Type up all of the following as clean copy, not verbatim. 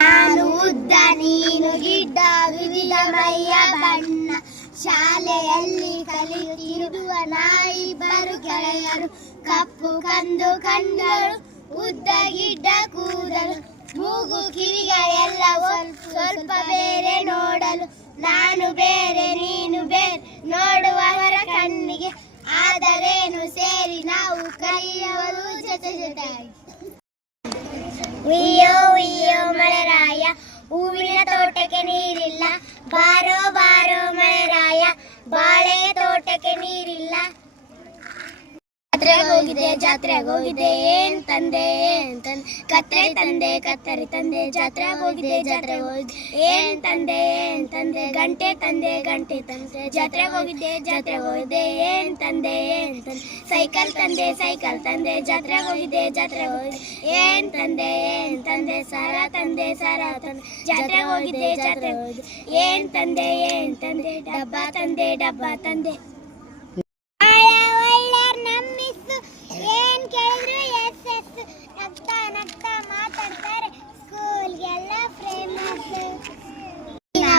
ನಾನು ಉದ್ದ ನೀನು ಗಿಡ್ಡ ವಿವಿಧಮಯ ಬಣ್ಣ ಶಾಲೆಯಲ್ಲಿ ಕಲಿಯುತ್ತಿರುವ ನಾಯಿಬ್ಬರು ಗೆಳೆಯರು ಕಪ್ಪು ಕಂದು ಕಣ್ಣುಗಳು ಉದ್ದ ಗಿಡ್ಡ ಕೂದಲು ಮೂಗು ಕಿವಿಗಳೆಲ್ಲ ಸ್ವಲ್ಪ ಬೇರೆ ನೋಡಲು ನಾನು ಬೇರೆ ನೀನು ಬೇರೆ ನೋಡುವವರ ಕಣ್ಣಿಗೆ ಆದರೇನು ಸೇರಿ ನಾವು ಕಲಿಯುವರು ಜೊತೆ ಜೊತೆಯಾಗಿ ಉಯ್ಯೋ ಉಯ್ಯೋ ಮಳೆರಾಯ ಹೂವಿನ ತೋಟಕ್ಕೆ ನೀರಿಲ್ಲ ಬಾರೋ ಬಾರೋ ಮಳೆರಾಯ ಬಾಳೆ ತೋಟಕ್ಕೆ ನೀರಿಲ್ಲ ಜಾತ್ರೆಗೆ ಹೋಗಿದೆ ಏನ್ ತಂದೆ ಕತ್ತರಿ ತಂದೆ ಜಾತ್ರೆಗೆ ಹೋಗಿದೆ ಏನ್ ತಂದೆ ಗಂಟೆ ತಂದೆ ಜಾತ್ರೆಗೆ ಹೋಗಿದೆ ಏನ್ ತಂದೆ ಸೈಕಲ್ ತಂದೆ ಜಾತ್ರೆಗೆ ಹೋಗಿದೆ ಏನ್ ತಂದೆ ಸರ ತಂದೆ ಜಾತ್ರೆಗೆ ಹೋಗಿದೆ ಏನ್ ತಂದೆ ಡಬ್ಬ ತಂದೆ ಏನ್ ಕೇಳಿದ್ರು ಎಸ್ ನಗ್ತಾ ಮಾತಾಡ್ತಾರೆ ಸ್ಕೂಲ್ಗೆಲ್ಲ ಫೇಮಸ್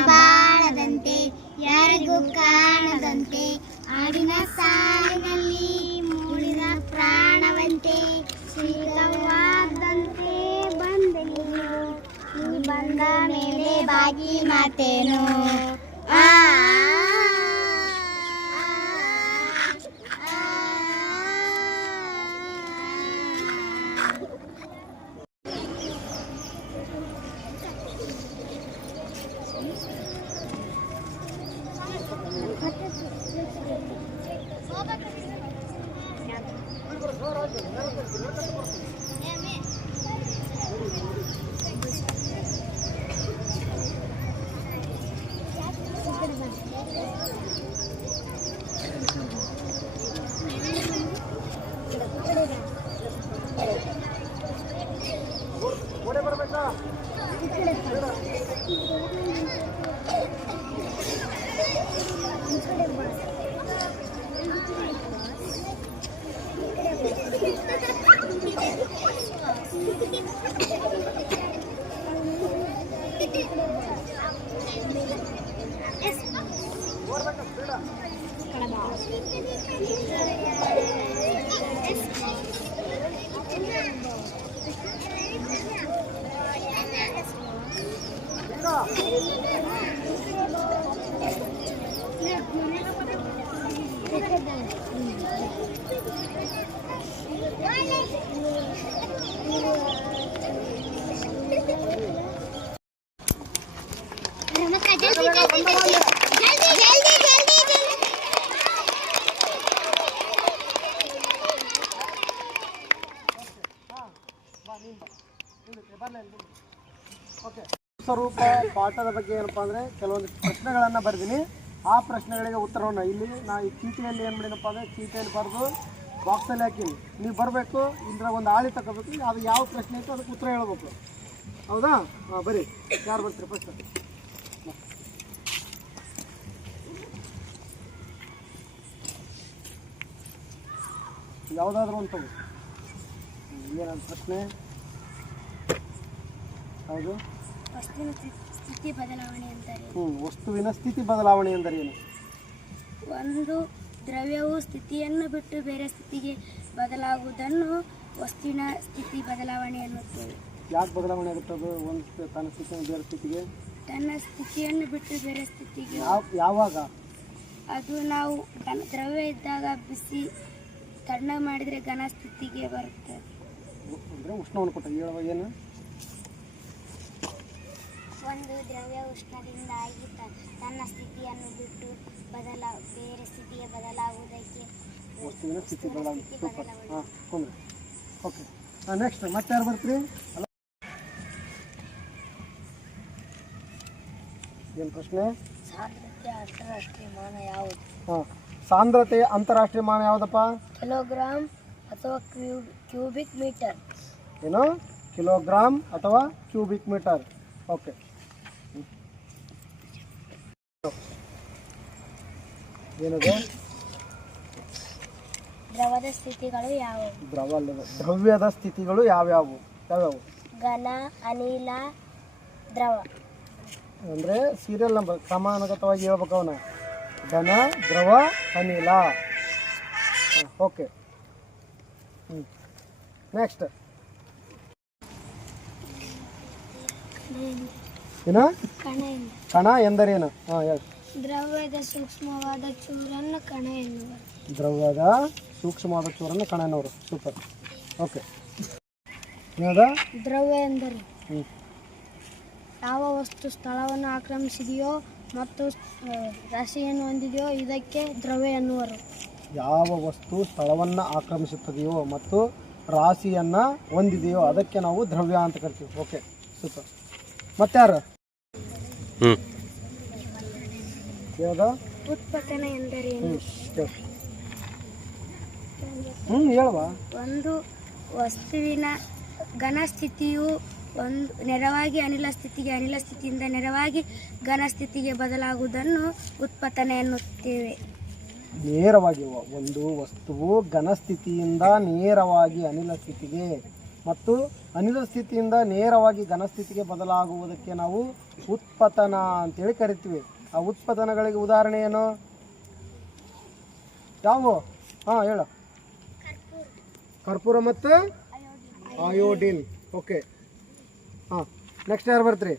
ಬಾಳದಂತೆ ಯಾರಿಗೂ ಕಾಣದಂತೆ ಆಡಿನ ಸಾಲಿನಲ್ಲಿ ಮೂಡಿನ ಪ್ರಾಣವಂತೆ ಶ್ರೀಕವಾದಂತೆ ಬಂದೆ ನೀನು ಬಂದ ಮೇಲೆ ಬಾಗಿ ಮಾತೇನು ಸ್ವರೂಪ ಪಾಠದ ಬಗ್ಗೆ ಏನಪ್ಪ ಅಂದರೆ ಕೆಲವೊಂದು ಪ್ರಶ್ನೆಗಳನ್ನು ಬರೆದಿನಿ. ಆ ಪ್ರಶ್ನೆಗಳಿಗೆ ಉತ್ತರವನ್ನು ಇಲ್ಲಿ ನಾ ಈ ಚೀಟಿಯಲ್ಲಿ ಏನು ಮಾಡಿನಪ್ಪ ಅಂದರೆ ಚೀಟಿಯಲ್ಲಿ ಬರೆದು ಬಾಕ್ಸಲ್ಲಿ ಹಾಕೀನಿ. ನೀವು ಬರಬೇಕು, ಇಲ್ಲರ ಒಂದು ಆಳಿ ತಗೋಬೇಕು, ಅದು ಯಾವ ಪ್ರಶ್ನೆ ಇತ್ತು ಅದಕ್ಕೆ ಉತ್ತರ ಹೇಳ್ಬೇಕು. ಹೌದಾ? ಹಾಂ, ಬರೀ ಯಾರು ಬರ್ತೀರಿ ಫಸ್ಟ್? ಯಾವುದಾದ್ರೂ ಒಂದು ತಗೋ. ಏನಾದ್ರು ಪ್ರಶ್ನೆ? ಹೌದು, ಸ್ಥಿತಿ ಬದಲಾವಣೆ ಎಂದರೆ ವಸ್ತುವಿನ ಸ್ಥಿತಿ ಬದಲಾವಣೆ ಎಂದರೆ ಏನು? ಒಂದು ದ್ರವ್ಯವು ಸ್ಥಿತಿಯನ್ನು ಬಿಟ್ಟು ಬೇರೆ ಸ್ಥಿತಿಗೆ ಬದಲಾಗುವುದನ್ನು ವಸ್ತುವಿನ ಸ್ಥಿತಿ ಬದಲಾವಣೆ ಎನ್ನುತ್ತೇವೆ. ಯಾಕೆ ಬದಲಾವಣೆ ಆಗುತ್ತದೆ? ಒಂದು ತನ್ನ ಸ್ಥಿತಿಯನ್ನು ಬೇರೆ ಸ್ಥಿತಿಗೆ, ತನ್ನ ಸ್ಥಿತಿಯನ್ನು ಬಿಟ್ಟು ಬೇರೆ ಸ್ಥಿತಿಗೆ. ಯಾವಾಗ? ಅದು ನಾವು ದ್ರವ್ಯ ಇದ್ದಾಗ ಬಿಸಿ ತಣ್ಣ ಮಾಡಿದರೆ ಘನ ಸ್ಥಿತಿಗೆ ಬರುತ್ತೆ. ಅಂದರೆ ಉಷ್ಣವನ್ನು ಕೊಟ್ಟ ಹೇಳುವ ಏನು? ಒಂದು ದ್ರವ್ಯ ಉಷ್ಣದಿಂದ ಆಗಿ ತನ್ನ ಸ್ಥಿತಿಯನ್ನು ಬಿಟ್ಟು ಬೇರೆ ಸ್ಥಿತಿಗೆ ಬದಲಾಗುವುದಕ್ಕೆ ವಸ್ತುವಿನ ಸ್ಥಿತಿ ಬದಲಾವಣೆ. ಸೂಪರ್. ಹಾಂ ಕುಂದ್ರಿ. ಓಕೆ ನೆಕ್ಸ್ಟ್ ಮತ್ತೆ ಯಾರು ಬರ್ತೀರಿ? ಏನು ಪ್ರಶ್ನೆ? ಸಾಂದ್ರತೆ ಅಂತಾರಾಷ್ಟ್ರೀಯ ಮಾನ ಯಾವುದು? ಹಾಂ ಸಾಂದ್ರತೆ ಅಂತಾರಾಷ್ಟ್ರೀಯ ಮಾನ ಯಾವುದಪ್ಪ? ಕಿಲೋಗ್ರಾಮ್ ಅಥವಾ ಕ್ಯೂಬಿಕ್ ಮೀಟರ್. ಏನು? ಕಿಲೋಗ್ರಾಮ್ ಅಥವಾ ಕ್ಯೂಬಿಕ್ ಮೀಟರ್. ಓಕೆ ಏನದು? ದ್ರವದ ಸ್ಥಿತಿಗಳು ಯಾವುವು? ದ್ರವ್ಯದ ಸ್ಥಿತಿಗಳು ಯಾವ್ಯಾವು? ಘನ, ಅನಿಲ, ದ್ರವ. ಅಂದರೆ ಸೀರಿಯಲ್ ನಂಬರ್ ಕ್ರಮಾನುಗತವಾಗಿ ಹೇಳ್ಬೇಕು ಅವನ. ಘನ, ದ್ರವ, ಅನಿಲ. ಓಕೆ ನೆಕ್ಸ್ಟ್ ಏನು? ಕಣ ಎಂದರೇನು? ಹಾಂ ಹೇಳಿ. ದ್ರವ್ಯದ ಸೂಕ್ಷ್ಮವಾದ ಚೂರನ್ನು ಕಣ ಎನ್ನುವರು. ದ್ರವ್ಯದ ಸೂಕ್ಷ್ಮವಾದ ಚೂರನ್ನು ಕಣ ಎನ್ನುವರು. ಸೂಪರ್. ಓಕೆ ಏನದ? ದ್ರವ್ಯ ಎಂದರೆ ಯಾವ ವಸ್ತು ಸ್ಥಳವನ್ನು ಆಕ್ರಮಿಸಿದೆಯೋ ಮತ್ತು ರಾಶಿಯನ್ನು ಹೊಂದಿದೆಯೋ ಇದಕ್ಕೆ ದ್ರವ್ಯ ಎನ್ನುವರು. ಯಾವ ವಸ್ತು ಸ್ಥಳವನ್ನು ಆಕ್ರಮಿಸುತ್ತದೆಯೋ ಮತ್ತು ರಾಶಿಯನ್ನು ಹೊಂದಿದೆಯೋ ಅದಕ್ಕೆ ನಾವು ದ್ರವ್ಯ ಅಂತ ಕರಿತೀವಿ. Okay super. ಮತ್ತಾರು? ಯಾವ್ದು? ಉತ್ಪತನ ಎಂದರೇನು? ಹೇಳುವ. ಒಂದು ವಸ್ತುವಿನ ಘನ ಸ್ಥಿತಿಯು ನೇರವಾಗಿ ಅನಿಲ ಸ್ಥಿತಿಗೆ, ಅನಿಲ ಸ್ಥಿತಿಯಿಂದ ನೇರವಾಗಿ ಘನ ಸ್ಥಿತಿಗೆ ಬದಲಾಗುವುದನ್ನು ಉತ್ಪತನ ಎನ್ನುತ್ತೇವೆ. ನೇರವಾಗಿ ಒಂದು ವಸ್ತುವು ಘನ ಸ್ಥಿತಿಯಿಂದ ನೇರವಾಗಿ ಅನಿಲ ಸ್ಥಿತಿಗೆ ಮತ್ತು ಅನಿಲ ಸ್ಥಿತಿಯಿಂದ ನೇರವಾಗಿ ಘನ ಸ್ಥಿತಿಗೆ ಬದಲಾಗುವುದಕ್ಕೆ ನಾವು ಉತ್ಪತನ ಅಂತೇಳಿ ಕರಿತೀವಿ. ಆ ಉತ್ಪತನಗಳಿಗೆ ಉದಾಹರಣೆ ಏನು? ಯಾವುವು? ಹಾಂ ಹೇಳು. ಕರ್ಪೂರ ಮತ್ತು ಅಯೋಡಿನ್. ಓಕೆ ಹಾಂ ನೆಕ್ಸ್ಟ್ ಯಾರು ಬರ್ತೀರಿ?